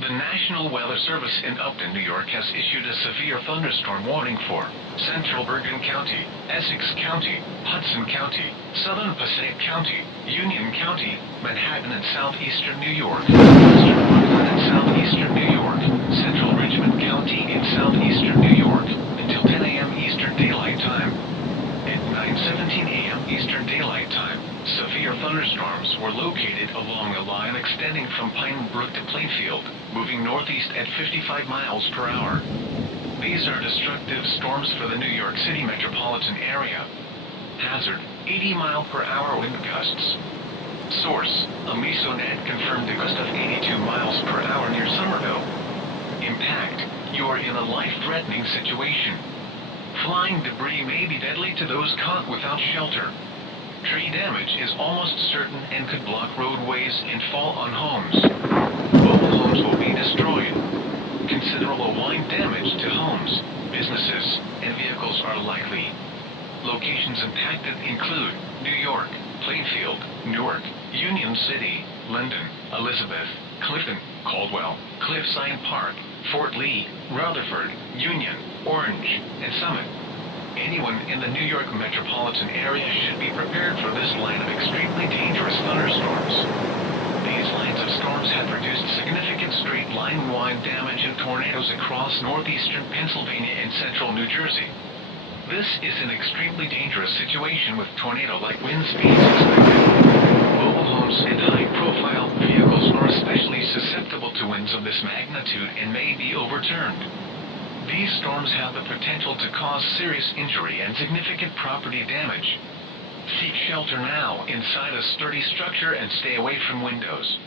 The National Weather Service in Upton, New York has issued a severe thunderstorm warning for Central Bergen County, Essex County, Hudson County, Southern Passaic County, Union County, Manhattan and Southeastern New York, Western Brooklyn and Southeastern New York, Central Richmond County in Southeastern New York, until 10 a.m. Eastern Daylight Time. At 9:17 a.m. Eastern Daylight Time, severe thunderstorms were located along a line extending from Pine Brook to Plainfield, moving northeast at 55 miles per hour. These are destructive storms for the New York City metropolitan area. Hazard, 80 mile per hour wind gusts. Source, a Mesonet confirmed a gust of 82 miles per hour near Somerville. Impact, you are in a life-threatening situation. Flying debris may be deadly to those caught without shelter. Tree damage is almost certain and could block roadways and fall on homes. Mobile homes will be destroyed. Considerable wind damage to homes, businesses, and vehicles are likely. Locations impacted include New York, Plainfield, Newark, Union City, London, Elizabeth, Clifton, Caldwell, Cliffside Park, Fort Lee, Rutherford, Union, Orange, and Summit. Anyone in the New York metropolitan area should be prepared for this line of extremely dangerous thunderstorms. These lines of storms have produced significant straight-line wind damage and tornadoes across northeastern Pennsylvania and central New Jersey. This is an extremely dangerous situation with tornado-like wind speeds expected. Mobile homes and high-profile vehicles are especially susceptible to winds of this magnitude and may be overturned. These storms have the potential to cause serious injury and significant property damage. Seek shelter now inside a sturdy structure and stay away from windows.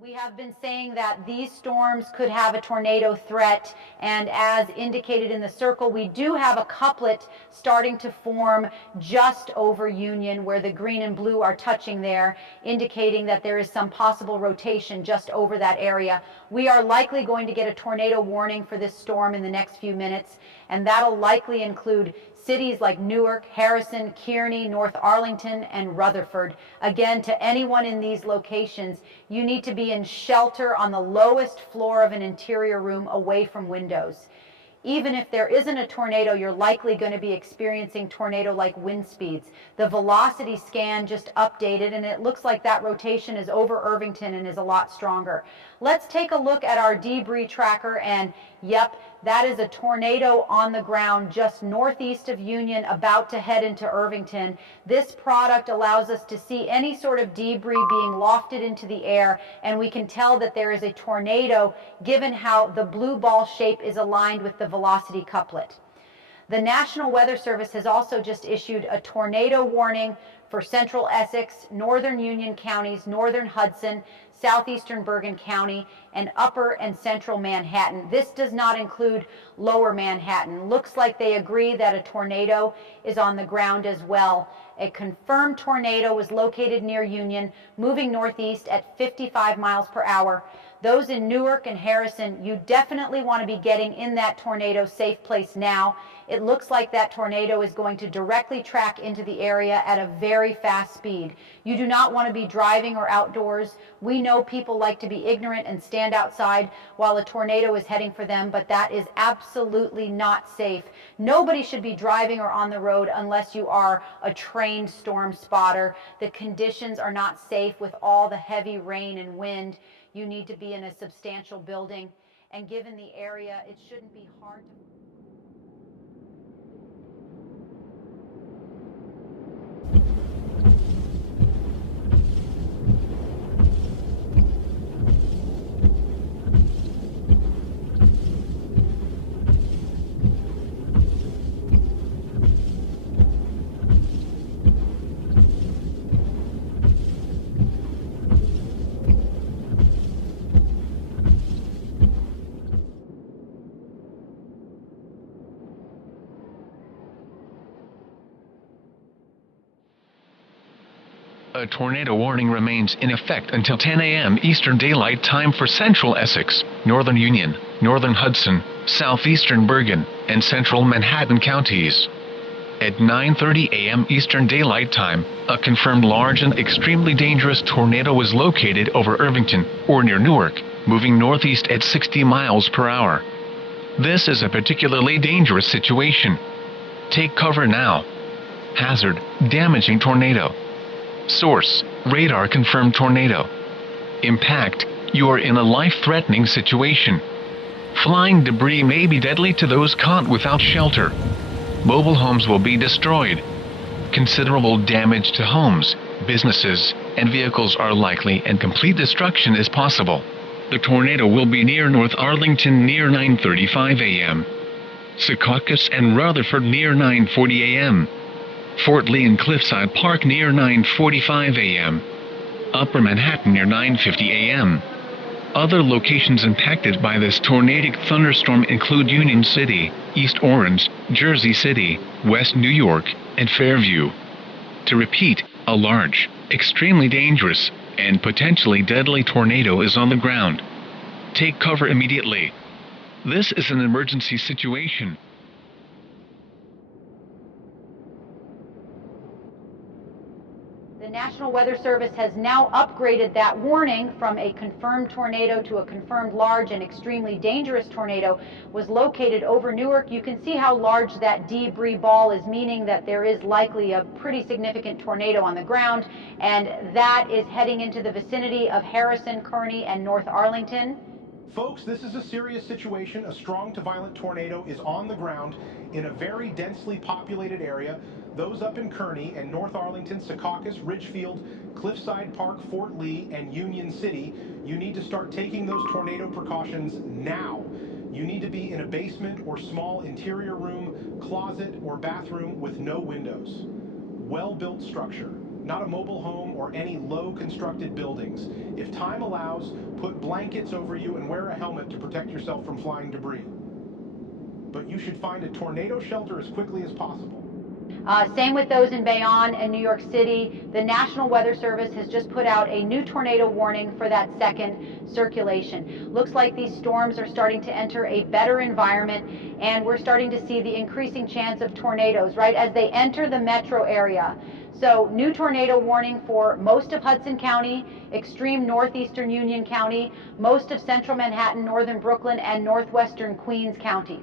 We have been saying that these storms could have a tornado threat, and as indicated in the circle, we do have a couplet starting to form just over Union where the green and blue are touching there, indicating that there is some possible rotation just over that area. We are likely going to get a tornado warning for this storm in the next few minutes, and that'll likely include cities like Newark, Harrison, Kearney, North Arlington, and Rutherford. Again, to anyone in these locations, you need to be in shelter on the lowest floor of an interior room away from windows. Even if there isn't a tornado, you're likely going to be experiencing tornado-like wind speeds. The velocity scan just updated, and it looks like that rotation is over Irvington and is a lot stronger. Let's take a look at our debris tracker, and yep, that is a tornado on the ground just northeast of Union, about to head into Irvington. This product allows us to see any sort of debris being lofted into the air, and we can tell that there is a tornado given how the blue ball shape is aligned with the velocity couplet. The National Weather Service has also just issued a tornado warning for central Essex, northern Union counties, northern Hudson, southeastern Bergen County, and upper and central Manhattan. This does not include lower Manhattan. Looks like they agree that a tornado is on the ground as well. A confirmed tornado was located near Union, moving northeast at 55 miles per hour. Those in Newark and Harrison, you definitely want to be getting in that tornado safe place now. It looks like that tornado is going to directly track into the area at a very fast speed. You do not want to be driving or outdoors. We know people like to be ignorant and stand outside while a tornado is heading for them, but that is absolutely not safe. Nobody should be driving or on the road unless you are a trained storm spotter. The conditions are not safe with all the heavy rain and wind. You need to be in a substantial building, and given the area, it shouldn't be hard to... A tornado warning remains in effect until 10 a.m. Eastern Daylight Time for central Essex, northern Union, northern Hudson, southeastern Bergen, and central Manhattan counties. At 9:30 a.m. Eastern Daylight Time, a confirmed large and extremely dangerous tornado was located over Irvington, or near Newark, moving northeast at 60 miles per hour. This is a particularly dangerous situation. Take cover now. Hazard: damaging tornado. Source: radar confirmed tornado. Impact: you are in a life-threatening situation. Flying debris may be deadly to those caught without shelter. Mobile homes will be destroyed. Considerable damage to homes, businesses, and vehicles are likely, and complete destruction is possible. The tornado will be near North Arlington near 9:35 a.m. Secaucus and Rutherford near 9:40 a.m. Fort Lee and Cliffside Park near 9:45 a.m. Upper Manhattan near 9:50 a.m. Other locations impacted by this tornadic thunderstorm include Union City, East Orange, Jersey City, West New York, and Fairview. To repeat, a large, extremely dangerous, and potentially deadly tornado is on the ground. Take cover immediately. This is an emergency situation. The National Weather Service has now upgraded that warning from a confirmed tornado to a confirmed large and extremely dangerous tornado was located over Newark. You can see how large that debris ball is, meaning that there is likely a pretty significant tornado on the ground, and that is heading into the vicinity of Harrison, Kearny, and North Arlington. Folks, this is a serious situation. A strong to violent tornado is on the ground in a very densely populated area. Those up in Kearny and North Arlington, Secaucus, Ridgefield, Cliffside Park, Fort Lee, and Union City, you need to start taking those tornado precautions now. You need to be in a basement or small interior room, closet, or bathroom with no windows. Well-built structure, not a mobile home or any low-constructed buildings. If time allows, put blankets over you and wear a helmet to protect yourself from flying debris. But you should find a tornado shelter as quickly as possible. Same with those in Bayonne and New York City. The National Weather Service has just put out a new tornado warning for that second circulation. Looks like these storms are starting to enter a better environment, and we're starting to see the increasing chance of tornadoes, right, as they enter the metro area. So, new tornado warning for most of Hudson County, extreme northeastern Union County, most of central Manhattan, northern Brooklyn, and northwestern Queens counties.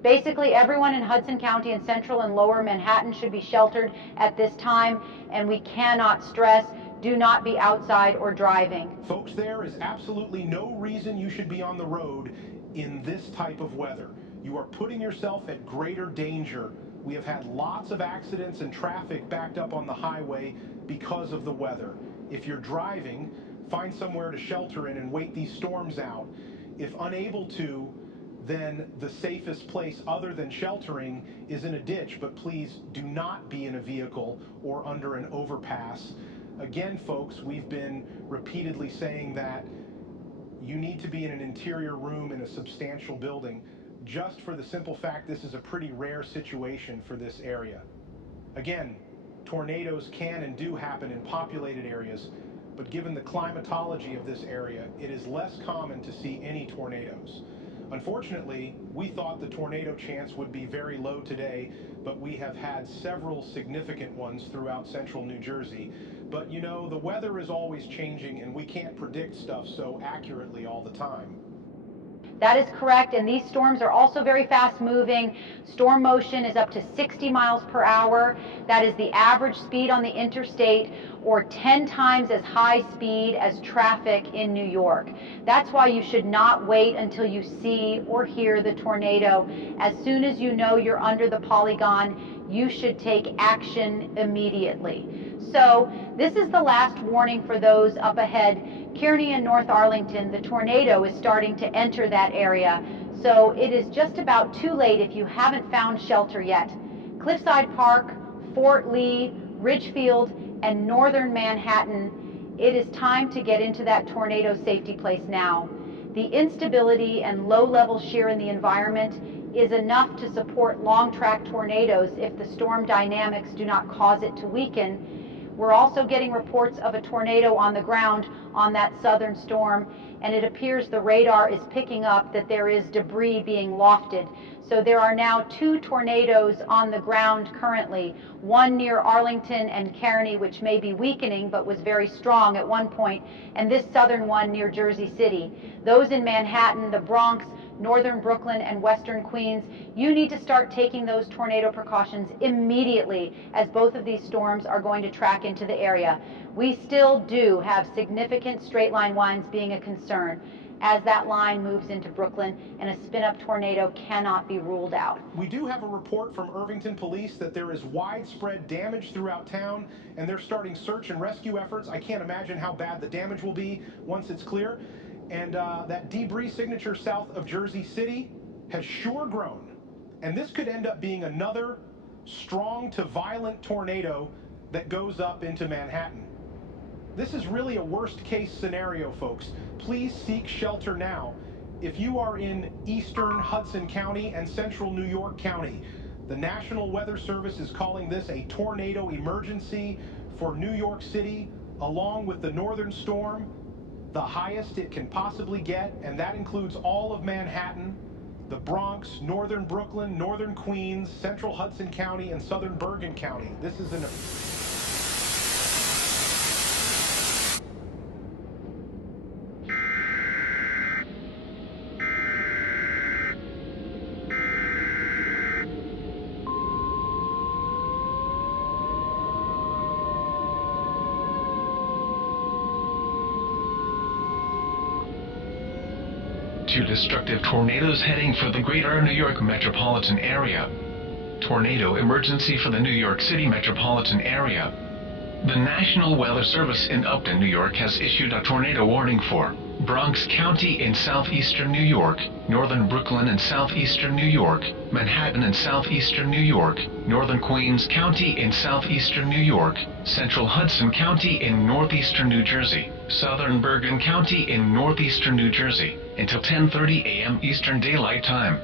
Basically, everyone in Hudson County and central and lower Manhattan should be sheltered at this time, and we cannot stress, do not be outside or driving. Folks, there is absolutely no reason you should be on the road in this type of weather. You are putting yourself at greater danger. We have had lots of accidents and traffic backed up on the highway because of the weather. If you're driving, find somewhere to shelter in and wait these storms out. If unable to, then the safest place other than sheltering is in a ditch, but please do not be in a vehicle or under an overpass. Again, folks, we've been repeatedly saying that you need to be in an interior room in a substantial building, just for the simple fact this is a pretty rare situation for this area. Again, tornadoes can and do happen in populated areas, but given the climatology of this area, it is less common to see any tornadoes. Unfortunately, we thought the tornado chance would be very low today, but we have had several significant ones throughout central New Jersey. But you know, the weather is always changing and we can't predict stuff so accurately all the time. That is correct, and these storms are also very fast moving. Storm motion is up to 60 miles per hour. That is the average speed on the interstate, or 10 times as high speed as traffic in New York. That's why you should not wait until you see or hear the tornado. As soon as you know you're under the polygon, you should take action immediately. So this is the last warning for those up ahead. Kearny and North Arlington, the tornado is starting to enter that area. So it is just about too late if you haven't found shelter yet. Cliffside Park, Fort Lee, Ridgefield, and northern Manhattan, it is time to get into that tornado safety place now. The instability and low-level shear in the environment is enough to support long-track tornadoes if the storm dynamics do not cause it to weaken. We're also getting reports of a tornado on the ground on that southern storm, and it appears the radar is picking up that there is debris being lofted. So there are now 2 tornadoes on the ground currently, one near Arlington and Kearney, which may be weakening but was very strong at one point, and this southern one near Jersey City. Those in Manhattan, the Bronx, northern Brooklyn, and western Queens, you need to start taking those tornado precautions immediately, as both of these storms are going to track into the area. We still do have significant straight line winds being a concern as that line moves into Brooklyn, and a spin-up tornado cannot be ruled out. We do have a report from Irvington Police that there is widespread damage throughout town, and they're starting search and rescue efforts. I can't imagine how bad the damage will be once it's clear. And that debris signature south of Jersey City has sure grown. And this could end up being another strong to violent tornado that goes up into Manhattan. This is really a worst case scenario, folks. Please seek shelter now. If you are in eastern Hudson County and central New York County, the National Weather Service is calling this a tornado emergency for New York City, along with the northern storm, the highest it can possibly get, and that includes all of Manhattan, the Bronx, northern Brooklyn, northern Queens, central Hudson County, and southern Bergen County. This is an... Two destructive tornadoes heading for the greater New York metropolitan area. Tornado emergency for the New York City metropolitan area. The National Weather Service in Upton, New York has issued a tornado warning for Bronx County in southeastern New York, northern Brooklyn and southeastern New York, Manhattan and southeastern New York, northern Queens County in southeastern New York, central Hudson County in northeastern New Jersey, southern Bergen County in northeastern New Jersey, until 10:30 a.m. Eastern Daylight Time.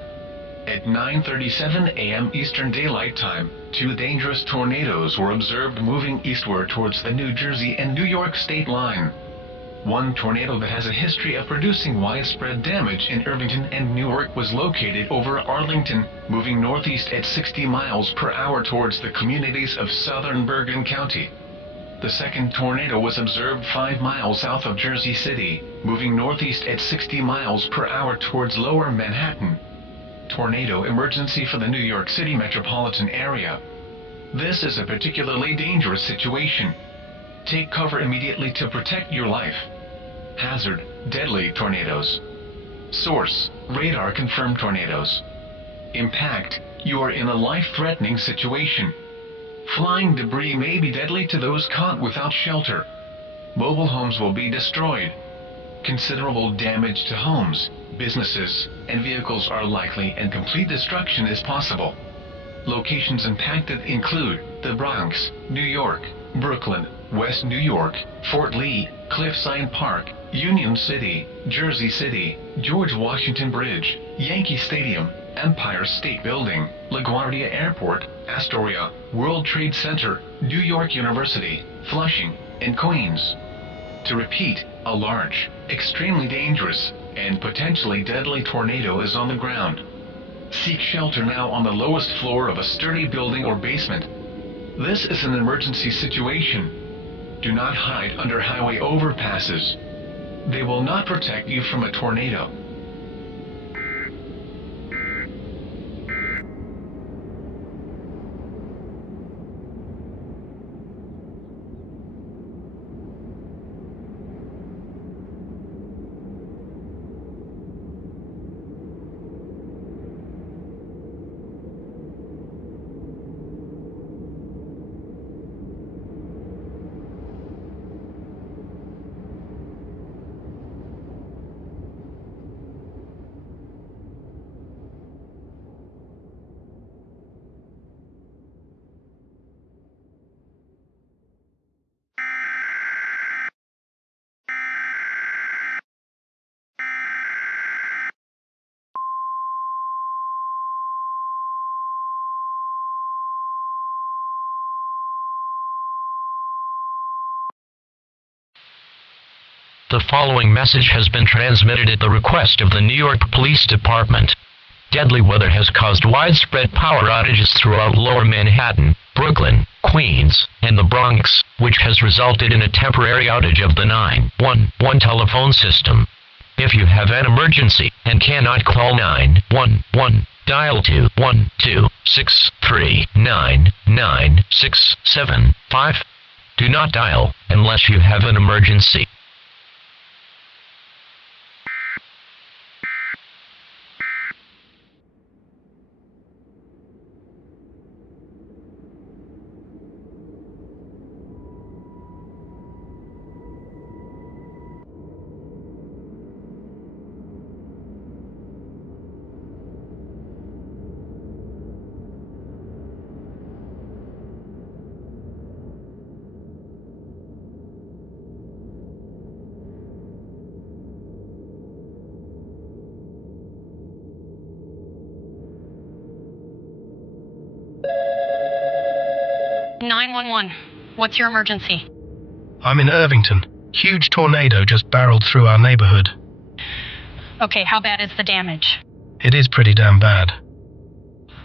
At 9:37 a.m. Eastern Daylight Time, 2 dangerous tornadoes were observed moving eastward towards the New Jersey and New York state line. One tornado that has a history of producing widespread damage in Irvington and Newark was located over Arlington, moving northeast at 60 miles per hour towards the communities of southern Bergen County. The second tornado was observed 5 miles south of Jersey City, moving northeast at 60 miles per hour towards lower Manhattan. Tornado emergency for the New York City metropolitan area. This is a particularly dangerous situation. Take cover immediately to protect your life. Hazard: deadly tornadoes. Source: radar confirmed tornadoes. Impact: you are in a life-threatening situation. Flying debris may be deadly to those caught without shelter. Mobile homes will be destroyed. Considerable damage to homes, businesses, and vehicles are likely, and complete destruction is possible. Locations impacted include the Bronx, New York, Brooklyn, West New York, Fort Lee, Cliffside Park, Union City, Jersey City, George Washington Bridge, Yankee Stadium, Empire State Building, LaGuardia Airport, Astoria, World Trade Center, New York University, Flushing, and Queens. To repeat, a large, extremely dangerous, and potentially deadly tornado is on the ground. Seek shelter now on the lowest floor of a sturdy building or basement. This is an emergency situation. Do not hide under highway overpasses. They will not protect you from a tornado. The following message has been transmitted at the request of the New York Police Department. Deadly weather has caused widespread power outages throughout Lower Manhattan, Brooklyn, Queens, and the Bronx, which has resulted in a temporary outage of the 911 telephone system. If you have an emergency and cannot call 911, dial 212-639-9675. Do not dial unless you have an emergency. What's your emergency? I'm in Irvington. Huge tornado just barreled through our neighborhood. Okay, how bad is the damage? It is pretty damn bad.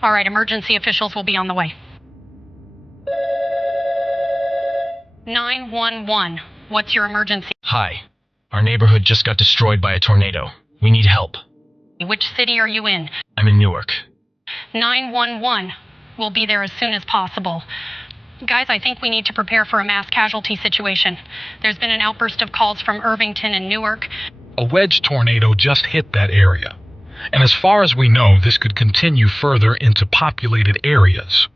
All right, emergency officials will be on the way. 911. What's your emergency? Hi. Our neighborhood just got destroyed by a tornado. We need help. Which city are you in? I'm in Newark. 911. We'll be there as soon as possible. Guys, I think we need to prepare for a mass casualty situation. There's been an outburst of calls from Irvington and Newark. A wedge tornado just hit that area. And as far as we know, this could continue further into populated areas.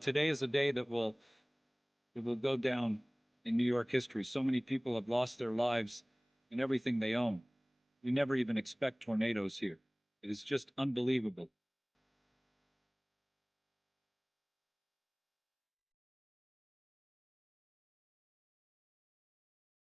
Today is a day that will go down in New York history. So many people have lost their lives and everything they own. We never even expect tornadoes here. It is just unbelievable.